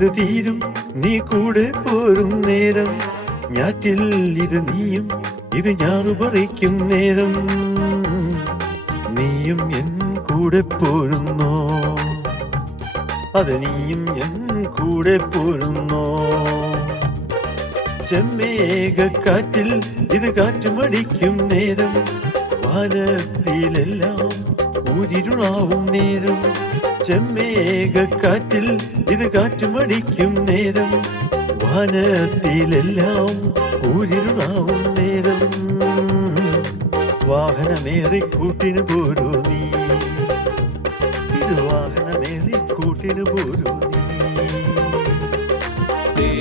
ഇത് തീരും. നീ കൂടെ പോരും നേരം. ഞാറ്റിൽ ഇത് നീയും ഇത് ഞാറു പറിക്കും നേരം. നീയും എൻ കൂടെ പോരുന്നോ? അത് നീയും എൻ കൂടെ പോരുന്നോ? ചെമ്മേഘക്കാറ്റിൽ ഇത് കാറ്റുമടിക്കും നേരം. വാനത്തിലെല്ലാം ഊരിരുളാവും നേരം ചെമ്മേഘക്കാറ്റിൽ ഇത് കാറ്റുമടിക്കും നേരം വാനത്തിലെല്ലാം ഊരിരുളാവും നേരം വാഹനമേറി കൂട്ടിന് പോരൂ നീ ഇത് വാഹനമേറി കൂട്ടിന് പോരൂ നീ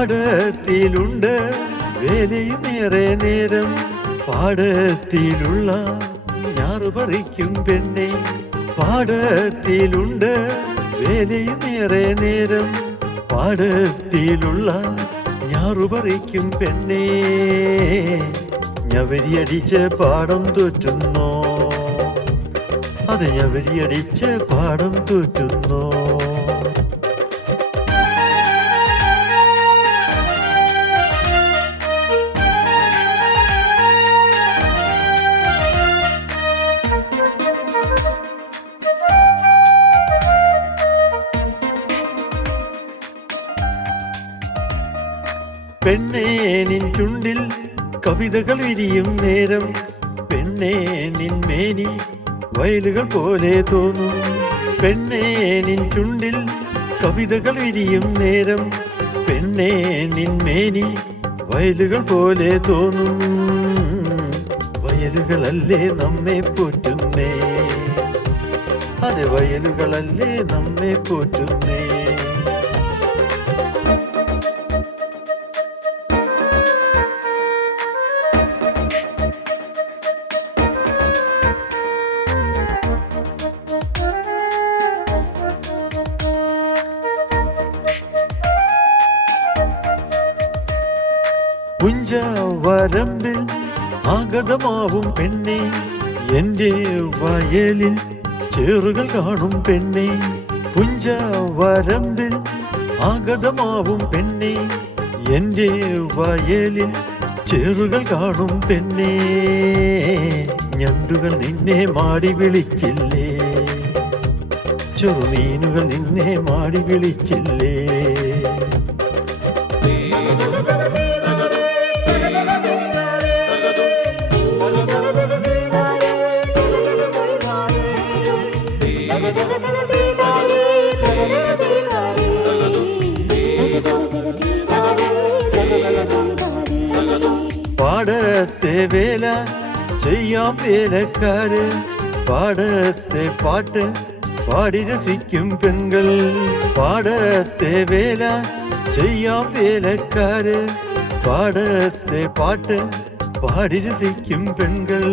പാടത്തിലുണ്ട്. വേലയുമേറെ നേരം പാടത്തിലുള്ള ഞാറു പറിക്കും പെണ്ണെ. പാടത്തിലുണ്ട്. വേലയുമേറെ നേരം പാടത്തിലുള്ള ഞാറു പറിക്കും പെണ്ണേ. ഞവരിയടിച്ച് പാടം തോറ്റുന്നോ? അത് ഞവരിയടിച്ച് പാടം തോറ്റുന്നോ? പെണ്ണേ നിൻ ചുണ്ടിൽ കവിതകൾ വിരിയും നേരം. പെണ്ണേ നിൻ മേനി വയലുകൾ പോലെ തോന്നും. പെണ്ണേ നിൻ ചുണ്ടിൽ കവിതകൾ വിരിയും നേരം. പെണ്ണേ നിൻ മേനി വയലുകൾ പോലെ തോന്നും. വയലുകളല്ലേ നമ്മെ പോറ്റുന്നേ. അത് വയലുകളല്ലേ നമ്മെ പോറ്റുന്നേ. പുഞ്ചവരമ്പിൽ ആഗതമാവും പെണ്ണെ. എന്റെ വയലിൽ ചേറുകൾ കാണും പെണ്ണെ. പുഞ്ചവരമ്പിൽ ആഗതമാവും പെണ്ണെ. എന്റെ വയലിൽ ചേറുകൾ കാണും പെണ്ണെ. ഞണ്ടുകൾ നിന്നെ മാടി വിളിച്ചില്ലേ. ചെറുമീനുകൾ നിന്നെ മാടി വിളിച്ചില്ലേ. പാടത്തെ വേല ചെയ്യാം വേലക്കാര് പാടത്തെ പാട്ട് പാടി രസിക്കും പെൺകൾ പാടത്തെ വേല ചെയ്യാം വേലക്കാര് പാടത്തെ പാട്ട് പാടി രസിക്കും പെൺകൾ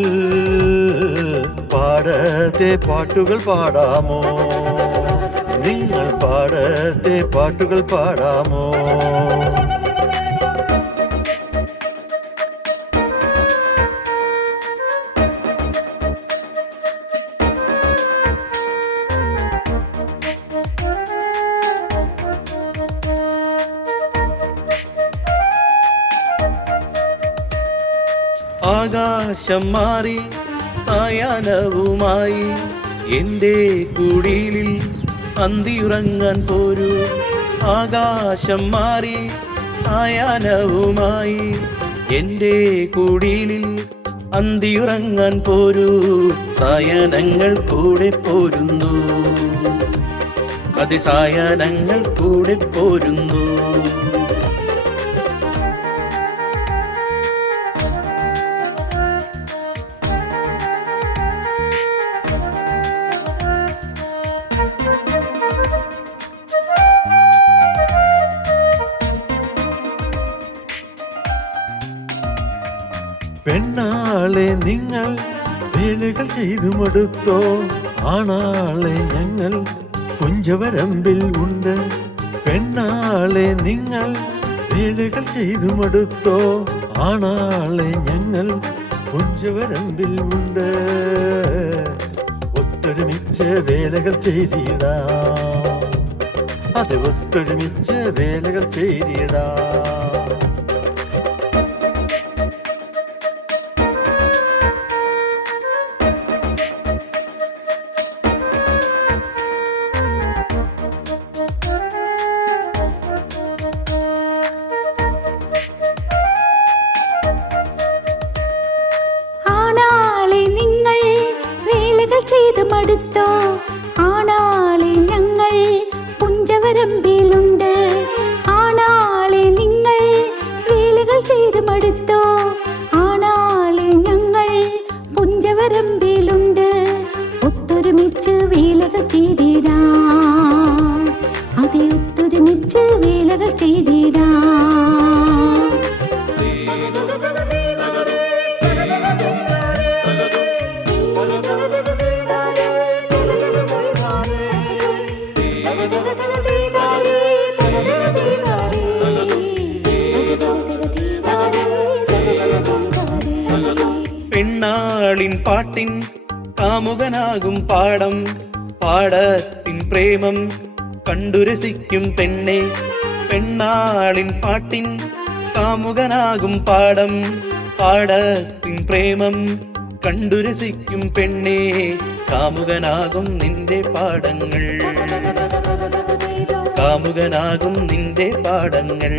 പാടത്തെ പാട്ടുകൾ പാടാമോ നിങ്ങൾ പാടത്തെ പാട്ടുകൾ പാടാമോ ആകാശം മാറി സായാഹ്നവുമായി എന്റെ കുടിലിൽ അന്തിയുറങ്ങാൻ പോരൂ. ആകാശം മാറി സായാഹ്നവുമായി എന്റെ കുടിലിൽ അന്തിയുറങ്ങാൻ പോരൂ. സായാഹ്നങ്ങൾ കൂടെ പോരുന്നു. അതിസായാഹ്നങ്ങൾ കൂടെ പോരുന്നു. പെണ്ണാളെ നിങ്ങൾ വേലകൾ ചെയ്തു മടുത്തോ ആണാളെ ഞങ്ങൾ പുഞ്ചവരമ്പിൽ ഉണ്ട്. പെണ്ണാളെ നിങ്ങൾ വേലകൾ ചെയ്തു മടുത്തോ ആണാളെ ഞങ്ങൾ പുഞ്ചവരമ്പിൽ ഉണ്ട്. ഒത്തൊരുമിച്ച് വേലകൾ ചെയ്തിടാം. അത് ഒത്തൊരുമിച്ച് വേലകൾ ചെയ്തിടാം. വേലകൾ പെണ്ണാളിൻ പാട്ടിൻ കാമുകനാകും പാടം. പാടത്തിൻ പ്രേമം കണ്ടുരസിക്കും പെണ്ണെ. പെണ്ണാളിൻ പാട്ടിൻ കാമുകനാകും പാടം. പാടത്തിൻ പ്രേമം കണ്ടുരസിക്കും പെണ്ണെ. കാമുകനാകും നിന്റെ പാടങ്ങൾ. കാമുകനാകും നിന്റെ പാടങ്ങൾ.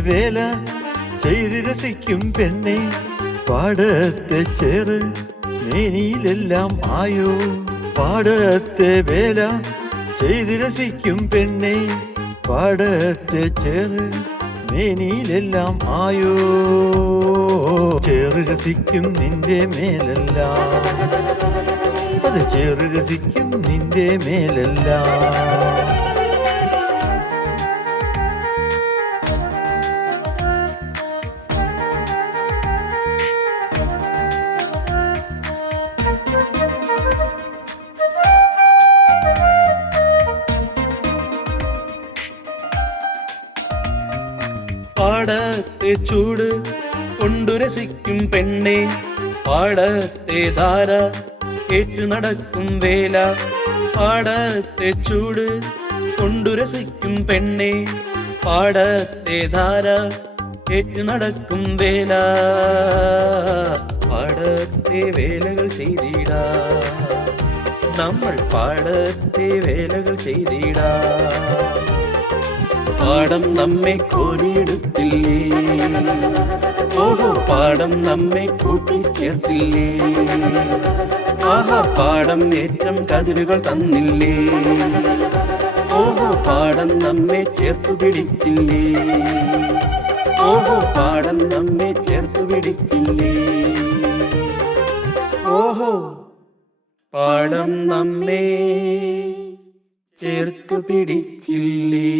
വേല ചെയ്ത് രസിക്കും പെണ്ണെ. പാടത്തെ ചേറ് മേനിയിലെല്ലാം ആയോ? പാടത്തെ വേല ചെയ്ത് രസിക്കും പെണ്ണെ. പാടത്തെ ചേറ് മേനിയിലെല്ലാം ആയോ? ചേറ് രസിക്കും നിന്റെ മേലെല്ലാം. അത് ചേറ് രസിക്കും നിന്റെ മേലെല്ലാം. പാടത്തെ ചൂട് കൊണ്ടുരസിക്കും പെണ്ണെ. പാടത്തെ ധാര ഏറ്റു നടക്കും വേല. പാടത്തെ ചൂട് കൊണ്ടുരസിക്കും പെണ്ണെ. പാടത്തെ ധാര ഏറ്റു നടക്കും വേല. പാടത്തെ വേലകൾ ചെയ്തിടാ. നമ്മൾ പാടത്തെ വേലകൾ ചെയ്തിടാ. പാടം നമ്മെ കോരിയെടുത്തില്ലേ? ഓഹോ പാഠം നമ്മെ കൂട്ടിച്ചേർത്തില്ലേ? ആഹാ പാഠം ഏറ്റം കതിരുകൾ തന്നില്ലേ? ഓഹോ പാഠം നമ്മെ ചേർത്തു പിടിച്ചില്ലേ? ഓഹോ പാഠം നമ്മെ ചേർത്തു പിടിച്ചില്ലേ? ഓഹോ പാഠം നമ്മെ ചേർത്തു പിടിച്ചില്ലേ?